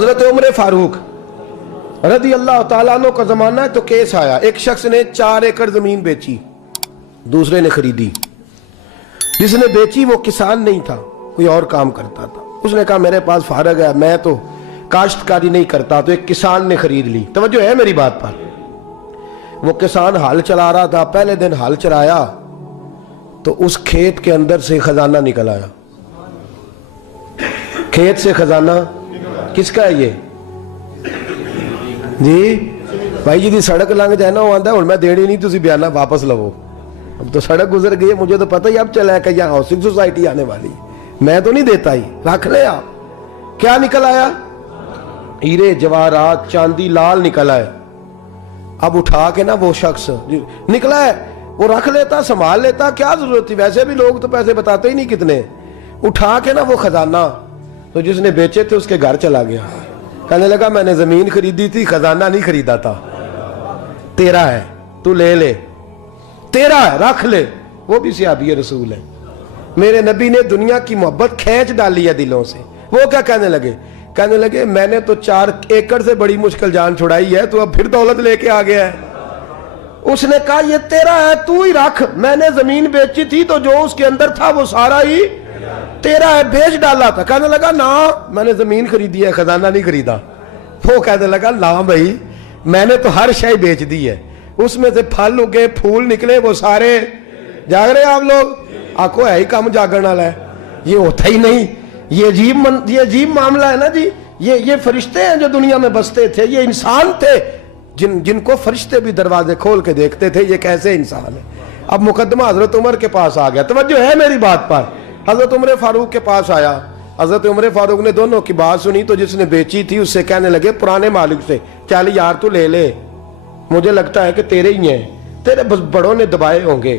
حضرت عمر فاروق رضی اللہ تعالیٰ عنہ کا زمانہ ہے تو کیس آیا، ایک شخص نے 4 ایکڑ زمین بیچی، دوسرے نے خریدی۔ جس نے بیچی وہ کسان نہیں تھا، کوئی اور کام کرتا تھا۔ اس نے کہا میرے پاس فارغ ہے، میں تو کاشتکاری نہیں کرتا، تو ایک کسان نے خرید لی۔ توجہ ہے میری بات پر؟ وہ کسان ہل چلا رہا تھا، پہلے دن ہل چلایا تو اس کھیت کے اندر سے خزانہ نکل آیا۔ کھیت سے خزانہ کس کا ہے یہ؟ جی بھائی جی دی سڑک لنگ جائے نا وہ آتا ہے اور میں دیڑی نہیں تسی بیانہ واپس لو۔ اب تو سڑک گزر گئی ہے، مجھے تو پتہ ہی اب چلا ہے کہ یہاں ہاؤسنگ سوسائٹی آنے والی، میں تو نہیں دیتا ہی، رکھ لے آپ۔ کیا نکل آیا؟ ہیرے جواہرات چاندی لال نکل آئے۔ اب اٹھا کے نا وہ شخص نکلا ہے وہ رکھ لیتا، سنبھال لیتا، کیا ضرورت تھی؟ ویسے بھی لوگ تو پیسے بتاتے ہی نہیں کتنے۔ اٹھا کے نا وہ خزانہ تو جس نے بیچے تھے اس کے گھر چلا گیا، کہنے لگا میں نے زمین خریدی تھی، خزانہ نہیں خریدا تھا، تیرا ہے، تو لے لے، تیرا ہے، رکھ لے۔ وہ بھی صحابی رسول ہے، میرے نبی نے دنیا کی محبت کھینچ ڈالی ہے دلوں سے۔ وہ کیا کہنے لگے؟ کہنے لگے میں نے تو 4 ایکڑ سے بڑی مشکل جان چھڑائی ہے، تو اب پھر دولت لے کے آ گیا ہے۔ اس نے کہا یہ تیرا ہے، تو ہی رکھ، میں نے زمین بیچی تھی تو جو اس کے اندر تھا وہ سارا ہی تیرا ہے، بیچ ڈالا تھا۔ کہنے لگا نا میں نے زمین خریدی ہے، خزانہ نہیں خریدا۔ وہ کہنے لگا نا بھائی میں نے تو ہر شے بیچ دی ہے، اس میں سے پھل اگے پھول نکلے وہ سارے۔ جاگ رہے آپ لوگ؟ آنکھوں ہے ہی کام جاگن والا ہے، یہ ہوتا ہی نہیں۔ یہ عجیب معاملہ ہے نا جی۔ یہ فرشتے ہیں جو دنیا میں بستے تھے، یہ انسان تھے جن کو فرشتے بھی دروازے کھول کے دیکھتے تھے، یہ کیسے انسان ہے۔ اب مقدمہ حضرت عمر کے پاس آ گیا، توجہ ہے میری بات پر؟ حضرت عمر فاروق کے پاس آیا، حضرت عمر فاروق نے دونوں کی بات سنی تو جس نے بیچی تھی اس سے کہنے لگے پرانے مالک سے، چل یار تو لے لے، مجھے لگتا ہے کہ تیرے ہی ہیں، تیرے بڑوں نے دبائے ہوں گے،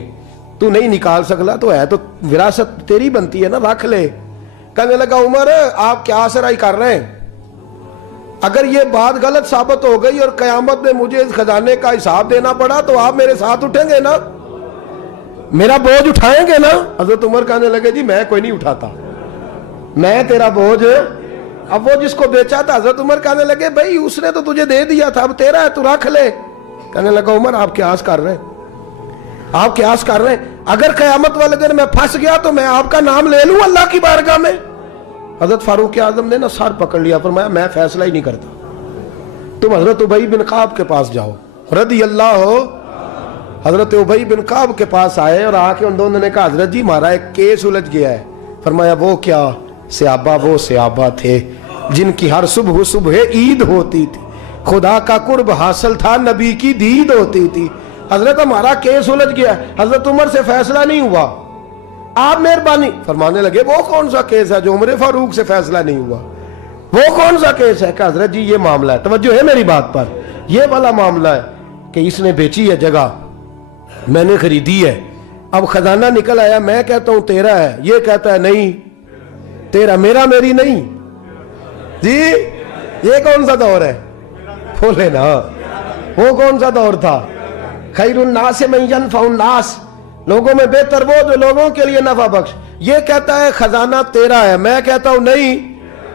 تو نہیں نکال سکلا، تو ہے تو وراثت تیری بنتی ہے نا، رکھ لے۔ کہنے لگا عمر آپ کیا سرائی کر رہے ہیں؟ اگر یہ بات غلط ثابت ہو گئی اور قیامت میں مجھے اس خزانے کا حساب دینا پڑا تو آپ میرے ساتھ اٹھیں گے نا، میرا بوجھ اٹھائیں گے نا؟ حضرت عمر کہنے لگے جی میں کوئی نہیں اٹھاتا، میں تیرا بوجھ۔ اب وہ جس کو بیچا تھا حضرت عمر کہنے لگے بھائی اس نے تو تجھے دے دیا تھا، اب تیرا ہے تو رکھ لے۔ کہنے لگا عمر آپ قیاس کر رہے ہیں، آپ قیاس کر رہے ہیں، اگر قیامت والے دن میں پھنس گیا تو میں آپ کا نام لے لوں اللہ کی بارگاہ میں؟ حضرت فاروق اعظم نے نا سر پکڑ لیا، فرمایا میں فیصلہ ہی نہیں کرتا، تم حضرت ابی بن کعب کے پاس جاؤ رضی اللہ ہو۔ حضرت ابی بن کعب کے پاس آئے اور آ کے ان دونوں نے کہا حضرت جی ہمارا ایک کیس الجھ گیا ہے۔ فرمایا وہ کیا؟ صحابہ وہ صحابہ تھے جن کی ہر صبح عید ہوتی تھی، خدا کا قرب حاصل تھا، نبی کی دید ہوتی تھی۔ حضرت ہمارا کیس الجھ گیا، حضرت عمر سے فیصلہ نہیں ہوا، آپ مہربانی۔ فرمانے لگے وہ کون سا کیس ہے جو عمر فاروق سے فیصلہ نہیں ہوا؟ وہ کون سا کیس ہے؟ کہ حضرت جی یہ معاملہ ہے، توجہ ہے میری بات پر، یہ والا معاملہ ہے کہ اس نے بیچی ہے جگہ، میں نے خریدی ہے، اب خزانہ نکل آیا، میں کہتا ہوں تیرا ہے، یہ کہتا ہے نہیں تیرا، میرا میری نہیں۔ جی یہ کون سا دور ہے؟ بولے نا وہ کون سا دور تھا؟ خیر الناس من ینفع الناس، لوگوں میں بہتر وہ جو لوگوں کے لیے نفع بخش۔ یہ کہتا ہے خزانہ تیرا ہے، میں کہتا ہوں نہیں،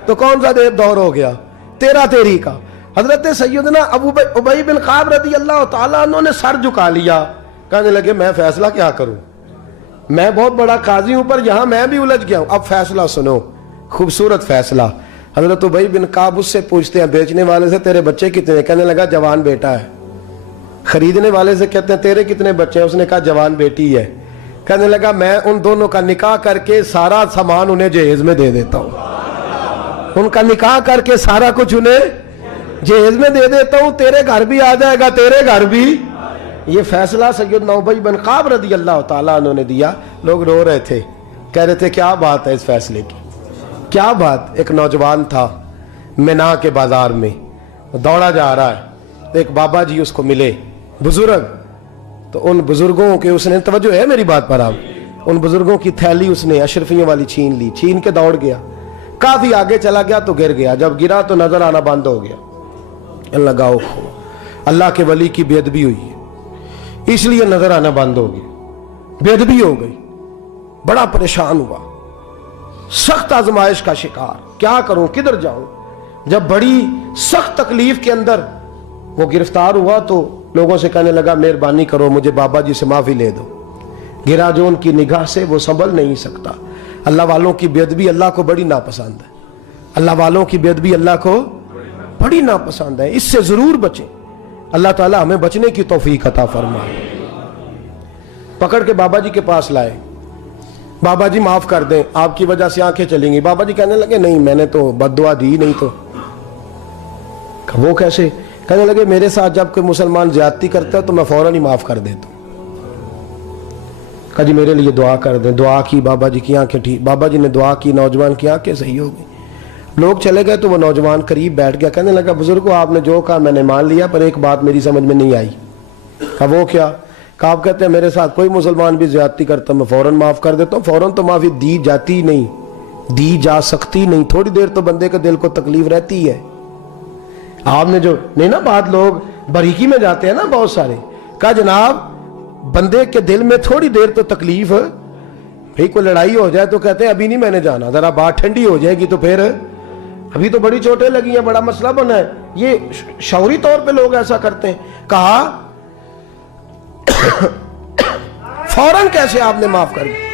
تو کون سا دور ہو گیا؟ تیرا تیری کا۔ حضرت سیدنا ابی بن کعب رضی اللہ تعالیٰ عنہ نے سر جھکا لیا، کہنے لگے میں فیصلہ کیا کروں، میں بہت بڑا قاضی ہوں پر یہاں میں بھی الجھ گیا ہوں۔ اب فیصلہ سنو، خوبصورت فیصلہ۔ حضرت ابی بن کعب اس سے پوچھتے ہیں بیچنے والے سے تیرے بچے کتنے ہیں؟ کہنے لگا جوان بیٹا ہے۔ خریدنے والے سے کہتے ہیں تیرے کتنے بچے ہیں؟ اس نے کہا جوان بیٹی ہے۔ کہنے لگا میں ان دونوں کا نکاح کر کے سارا سامان انہیں جہیز میں دے دیتا ہوں، ان کا نکاح کر کے سارا کچھ انہیں جہیز میں دے دیتا ہوں، تیرے گھر بھی آ جائے گا، تیرے گھر بھی۔ یہ فیصلہ سیدنا ابی بن کعب رضی اللہ تعالیٰ عنہ نے دیا۔ لوگ رو رہے تھے، کہہ رہے تھے کیا بات ہے اس فیصلے کی، کیا بات۔ ایک نوجوان تھا مینا کے بازار میں، دوڑا جا رہا ہے، ایک بابا جی اس کو ملے، بزرگ، تو ان بزرگوں کے اس نے، توجہ ہے میری بات پر آپ، ان بزرگوں کی تھیلی اس نے اشرفیوں والی چھین لی، چھین کے دوڑ گیا، کافی آگے چلا گیا تو گر گیا، جب گرا تو نظر آنا بند ہو گیا۔ لگا اللہ کے ولی کی بے ادبی ہوئی ہے اس لیے نظر آنا بند ہو گیا، بے ادبی ہو گئی، بڑا پریشان ہوا، سخت آزمائش کا شکار، کیا کروں کدھر جاؤں۔ جب بڑی سخت تکلیف کے اندر وہ گرفتار ہوا تو لوگوں سے کہنے لگا مہربانی کرو مجھے بابا جی سے معافی لے دو. گرا جو ان کی نگاہ سے وہ سنبھل نہیں سکتا. اللہ والوں کی بے ادبی اللہ کو بڑی ناپسند ہے. اللہ والوں کی بے ادبی اللہ کو بڑی ناپسند ہے. اس سے ضرور بچیں. اللہ تعالی ہمیں بچنے کی توفیق عطا فرمائے. پکڑ کے بابا جی کے پاس لائے. بابا جی معاف کر دیں, آپ کی وجہ سے آنکھیں چلیں گی. بابا جی کہنے لگے نہیں میں نے تو بد دعا دی نہیں. تو وہ کیسے؟ کہنے لگے میرے ساتھ جب کوئی مسلمان زیادتی کرتا ہے تو میں فوراً ہی معاف کر دیتا ہوں. کہا جی میرے لیے دعا کر دیں. دعا کی, بابا جی کی آنکھیں ٹھیک. بابا جی نے دعا کی, نوجوان کی آنکھیں صحیح ہو گئی. لوگ چلے گئے تو وہ نوجوان قریب بیٹھ گیا. کہنے لگا بزرگو آپ نے جو کہا میں نے مان لیا, پر ایک بات میری سمجھ میں نہیں آئی. کہا وہ کیا؟ کہا آپ کہتے ہیں میرے ساتھ کوئی مسلمان بھی زیادتی کرتا میں فوراً معاف کر دیتا ہوں. فوراً تو معافی دی جاتی نہیں, دی جا سکتی نہیں. تھوڑی دیر تو بندے کے دل کو تکلیف رہتی ہے. آپ نے جو نہیں نا بات, لوگ بریکی میں جاتے ہیں نا بہت سارے. کہا جناب بندے کے دل میں تھوڑی دیر تو تکلیف, بھئی کوئی لڑائی ہو جائے تو کہتے ہیں ابھی نہیں میں نے جانا, ذرا بات ٹھنڈی ہو جائے گی تو پھر, ابھی تو بڑی چوٹیں لگی ہیں, بڑا مسئلہ بنا ہے. یہ شعوری طور پہ لوگ ایسا کرتے ہیں. کہا فوراً کیسے آپ نے معاف کر دیا؟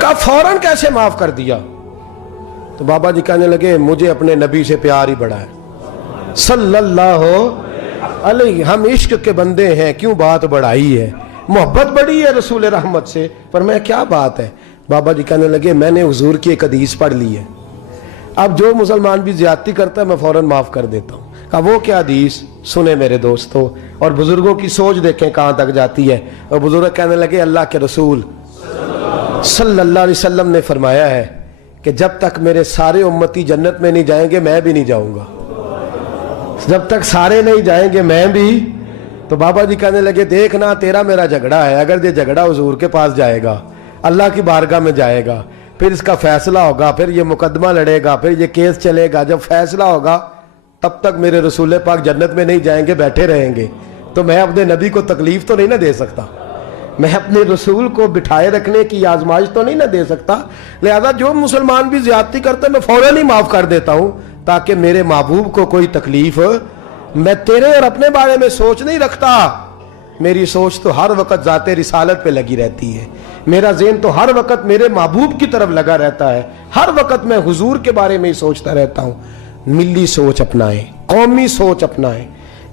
کہا فوراً کیسے معاف کر دیا؟ تو بابا جی کہنے لگے مجھے اپنے نبی سے پیار ہی بڑا ہے صلی اللہ علیہ. ہم عشق کے بندے ہیں, کیوں بات بڑھائی ہے, محبت بڑی ہے رسول رحمت سے, پر میں کیا بات ہے. بابا جی کہنے لگے میں نے حضور کی ایک حدیث پڑھ لی ہے, اب جو مسلمان بھی زیادتی کرتا ہے میں فوراً معاف کر دیتا ہوں. کہا وہ کیا حدیث؟ سنیں میرے دوستو, اور بزرگوں کی سوچ دیکھیں کہاں تک جاتی ہے. اور بزرگ کہنے لگے اللہ کے رسول صلی اللہ علیہ وسلم نے فرمایا ہے کہ جب تک میرے سارے امتی جنت میں نہیں جائیں گے میں بھی نہیں جاؤں گا. جب تک سارے نہیں جائیں گے میں بھی. تو بابا جی کہنے لگے دیکھنا تیرا میرا جھگڑا ہے, اگر یہ جھگڑا حضور کے پاس جائے گا, اللہ کی بارگاہ میں جائے گا, پھر اس کا فیصلہ ہوگا, پھر یہ مقدمہ لڑے گا, پھر یہ کیس چلے گا, جب فیصلہ ہوگا تب تک میرے رسول پاک جنت میں نہیں جائیں گے, بیٹھے رہیں گے. تو میں اپنے نبی کو تکلیف تو نہیں نہ دے سکتا, میں اپنے رسول کو بٹھائے رکھنے کی آزمائش تو نہیں نہ دے سکتا. لہذا جو مسلمان بھی زیادتی کرتے میں فوراً ہی معاف کر دیتا ہوں تاکہ میرے محبوب کو کوئی تکلیف. میں تیرے اور اپنے بارے میں سوچ نہیں رکھتا, میری سوچ تو ہر وقت ذات رسالت پہ لگی رہتی ہے. میرا ذہن تو ہر وقت میرے محبوب کی طرف لگا رہتا ہے, ہر وقت میں حضور کے بارے میں ہی سوچتا رہتا ہوں. ملی سوچ اپنائیں, قومی سوچ اپنائیں,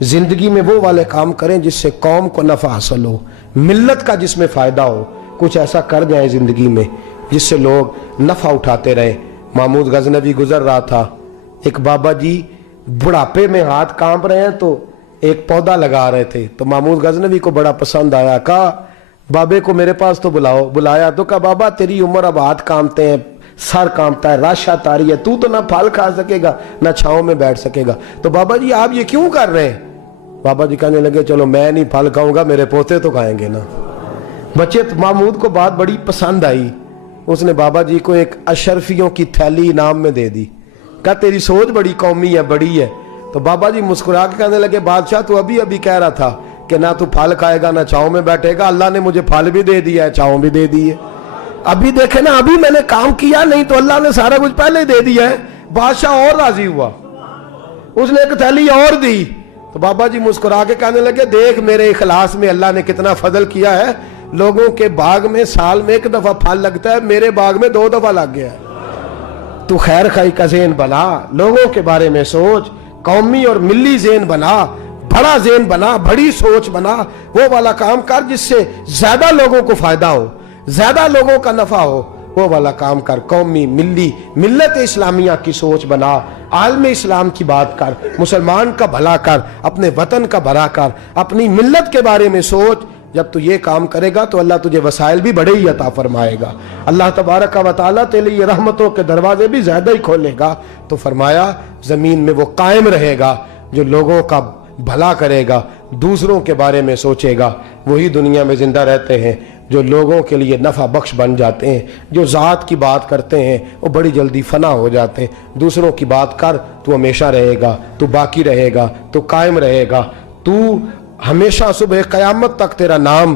زندگی میں وہ والے کام کریں جس سے قوم کو نفع حاصل ہو, ملت کا جس میں فائدہ ہو. کچھ ایسا کر جائیں زندگی میں جس سے لوگ نفع اٹھاتے رہیں. محمود غزنوی گزر رہا تھا, ایک بابا جی بڑھاپے میں ہاتھ کانپ رہے ہیں تو ایک پودا لگا رہے تھے, تو محمود غزنوی کو بڑا پسند آیا. کہا بابے کو میرے پاس تو بلاؤ. بلایا تو کہا بابا تیری عمر اب ہاتھ کانپتے ہیں, سر کانپتا ہے, رش آتا رہی ہے, تو نہ پھل کھا سکے گا نہ چھاؤں میں بیٹھ سکے گا. تو بابا جی آپ یہ کیوں کر رہے ہیں؟ بابا جی کہنے لگے چلو میں نہیں پھل کھاؤں گا, میرے پوتے تو کھائیں گے نا. بچے محمود کو بات بڑی پسند آئی, اس نے بابا جی کو ایک اشرفیوں کی تھیلی انعام میں دے دی. کہا تیری سوچ بڑی قومی ہے, بڑی ہے. تو بابا جی مسکرا کے کہنے لگے بادشاہ تو ابھی کہہ رہا تھا کہ نہ تو پھل کھائے گا نہ چھاؤں میں بیٹھے گا, اللہ نے مجھے پھل بھی دے دیا ہے, چھاؤں بھی دے دی ہے. ابھی دیکھے نا, ابھی میں نے کام کیا, نہیں تو اللہ نے سارا کچھ پہلے دے دیا ہے. بادشاہ اور راضی ہوا, اس نے ایک تھیلی اور دی. تو بابا جی مسکرا کے کہنے لگے دیکھ میرے اخلاص میں اللہ نے کتنا فضل کیا ہے. لوگوں کے باغ میں سال میں ایک دفعہ پھل لگتا ہے, میرے باغ میں 2 دفعہ لگ گیا ہے. تو خیر خائی کا ذہن بنا, لوگوں کے بارے میں سوچ, قومی اور ملی ذہن بنا, بڑا ذہن بنا, بڑی سوچ بنا. وہ والا کام کر جس سے زیادہ لوگوں کو فائدہ ہو, زیادہ لوگوں کا نفع ہو, وہ والا کام کر. قومی ملی ملت اسلامیہ کی سوچ بنا, عالم اسلام کی بات کر, مسلمان کا بھلا کر, اپنے وطن کا بھلا کر, اپنی ملت کے بارے میں سوچ. جب تو یہ کام کرے گا تو اللہ تجھے وسائل بھی بڑے ہی عطا فرمائے گا. اللہ تبارک و تعالیٰ تیرے لیے رحمتوں کے دروازے بھی زیادہ ہی کھولے گا. تو فرمایا زمین میں وہ قائم رہے گا جو لوگوں کا بھلا کرے گا, دوسروں کے بارے میں سوچے گا. وہی دنیا میں زندہ رہتے ہیں جو لوگوں کے لیے نفع بخش بن جاتے ہیں. جو ذات کی بات کرتے ہیں وہ بڑی جلدی فنا ہو جاتے ہیں. دوسروں کی بات کر, تو ہمیشہ رہے گا, تو باقی رہے گا, تو قائم رہے گا, تو ہمیشہ صبح قیامت تک تیرا نام